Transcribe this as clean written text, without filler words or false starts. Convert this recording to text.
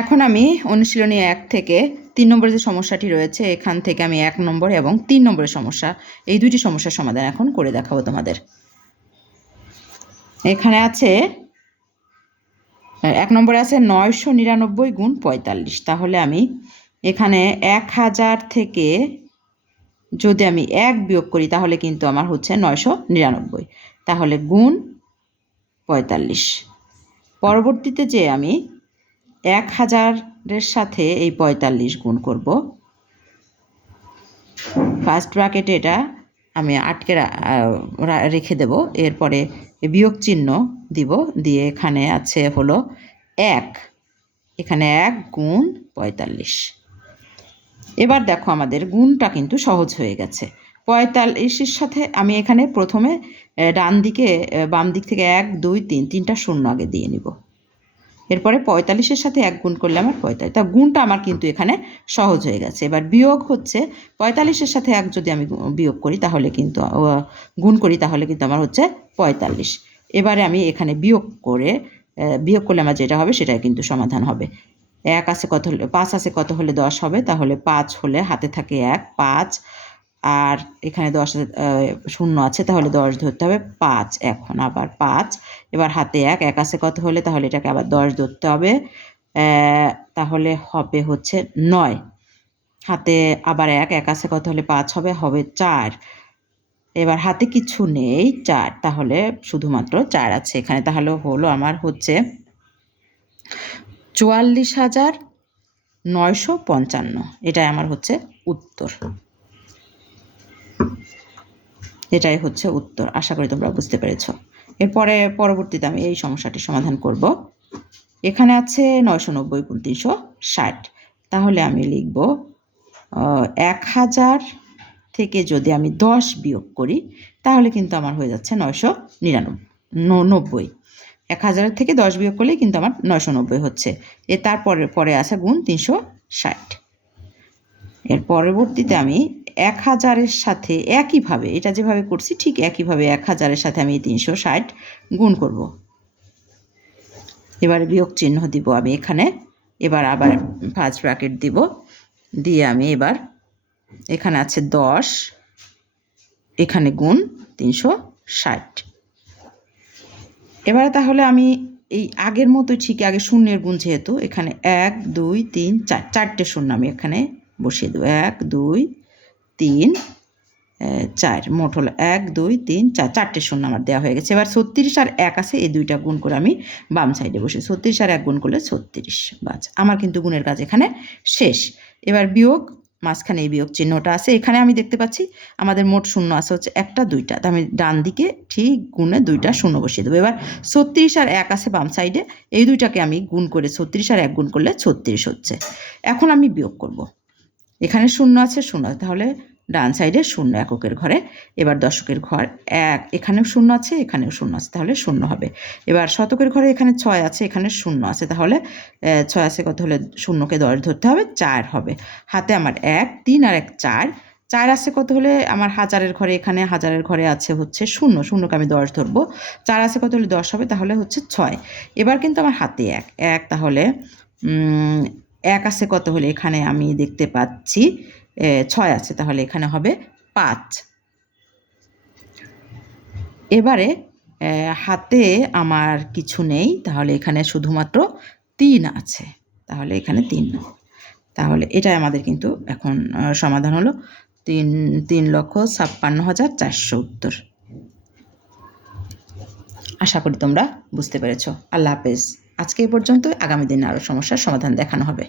এখন আমি অনুশীলনী 1 থেকে 3 নম্বরের যে সমস্যাটি রয়েছে এখান থেকে আমি 1 নম্বর এবং 3 নম্বরের সমস্যা এই দুইটি সমস্যার সমাধান এখন করে দেখাবো তোমাদের। এখানে আছে 1 নম্বরে আছে 999 গুণ 45। তাহলে আমি এখানে 1000 থেকে যদি আমি 1 বিয়োগ করি তাহলে কিন্তু আমার হচ্ছে 999, তাহলে গুণ 45। পরবর্তীতে যে আমি 1000-এর সাথে এই 45 গুণ করব। ফার্স্ট ব্র্যাকেটে এটা আমি আটকে রেখে দেব, এরপরে বিয়োগ চিহ্ন দিব, দিয়ে এখানে আছে হলো 1, এখানে 1 গুণ 45। এবার দেখো আমাদের গুণটা কিন্তু সহজ হয়ে গেছে। 45-এর সাথে আমি এখানে প্রথমে বাম দিক থেকে 1 2 3 তিনটা শূন্য আগে দিয়ে নিব, এরপরে 45-এর সাথে 1 গুণ করলে আমার 45, তা গুণটা আমার কিন্তু এখানে সহজ হয়ে গেছে। এবার বিয়োগ হচ্ছে 45-এর সাথে 1 যদি আমি বিয়োগ করি তাহলে কিন্তু গুণ করি তাহলে কিন্তু আমার হচ্ছে 45। এবারে আমি এখানে বিয়োগ করলে আমার যেটা হবে সেটাই কিন্তু সমাধান হবে। 1 আছে কত হলে 5 আছে কত হলে 10 হবে, তাহলে 5 হলে হাতে থাকে 1 5, আর এখানে 10 শূন্য আছে তাহলে 10 ধরতে হবে 5, এখন আবার 5, এবার হাতে 1 আছে কত হলে, তাহলে এটাকে আবার 10 ধরতে হবে, তাহলে হবে হচ্ছে 9, হাতে আবার 1 আছে কত হলে 5 হবে 4, এবার হাতে কিছু নেই 4, তাহলে শুধুমাত্র 4 আছে এখানে, তাহলে হলো আমার হচ্ছে 44,955, এটাই আমার হচ্ছে উত্তর। এটাই হচ্ছে উত্তর। আশা করি তোমরা বুঝতে পেরেছ। এরপরে পরবর্তীতে আমি এই সমস্যাটির সমাধান করব। এখানে আছে 990 গুণ 360, তাহলে আমি লিখব 1000 থেকে যদি আমি 10 বিয়োগ করি তাহলে কিন্তু আমার হয়ে যাচ্ছে 999। 1000 থেকে 10 বিয়োগ করলেই কিন্তু আমার 990 হচ্ছে। পরে আছে গুণ 360। এর পরবর্তীতে আমি 1000-এর সাথে একইভাবে এটা যেভাবে করছি ঠিক একইভাবে 1000-এর সাথে আমি 360 গুণ করব। এবারে বিয়োগ চিহ্ন দিব আমি এখানে, এবার আবার ফার্স্ট ব্র্যাকেট দিব, দিয়ে আমি এবার এখানে আছে 10, এখানে গুণ 360। এবারে তাহলে আমি এই আগের মতো ঠিক আগে শূন্যের গুণ, যেহেতু এখানে 1 2 3 4 চারটে শূন্য আমি এখানে বসিয়ে দেবো, 1 2 3 4, মোট হলো 1 2 3 4, চারটে শূন্য আমার দেওয়া হয়ে গেছে। এবার 36 আর 1 আছে, এই দুইটা গুণ করে আমি বাম সাইডে বসে 36 আর 1 গুণ করলে 36, বাস আমার কিন্তু গুণের কাজ এখানে শেষ। এবার বিয়োগ, মাঝখানে এই বিয়োগ চিহ্নটা আছে, এখানে আমি দেখতে পাচ্ছি আমাদের মোট শূন্য আছে হচ্ছে 1টা 2টা, তো আমি ডান দিকে ঠিক গুণে 2টা শূন্য বসিয়ে দেবো। এবার 36 আর 1 আছে বাম সাইডে, এই দুইটাকে আমি গুণ করে 36 আর 1 গুণ করলে 36 হচ্ছে। এখন আমি বিয়োগ করব, এখানে শূন্য আছে শূন্য, তাহলে ডান সাইডে শূন্য এককের ঘরে। এবার দশকের ঘর 1, এখানেও শূন্য আছে এখানেও শূন্য আছে, তাহলে শূন্য হবে। এবার শতকের ঘরে এখানে 6 আছে এখানে শূন্য আছে, তাহলে 6 আছে কত হলে শূন্যকে 10 ধরতে হবে, 4 হবে। হাতে আমার 1 3 আর 1 4, 4 আছে কত হলে আমার হাজারের ঘরে, এখানে হাজারের ঘরে আছে হচ্ছে শূন্য, শূন্যকে আমি 10 ধরবো, 4 আছে কত হলে 10 হবে, তাহলে হচ্ছে 6। এবার কিন্তু আমার হাতে 1, তাহলে 1 আছে কত হলে, এখানে আমি দেখতে পাচ্ছি 6 আছে, তাহলে এখানে হবে 5। এবারে হাতে আমার কিছু নেই, তাহলে এখানে শুধুমাত্র 3 আছে, তাহলে এখানে 3, তাহলে এটাই আমাদের কিন্তু এখন সমাধান হলো 3,56,400 উত্তর। আশা করি তোমরা বুঝতে পেরেছ। আল্লাহ হাফেজ। আজকে এই পর্যন্ত, আগামী দিনে আরও সমস্যার সমাধান দেখানো হবে।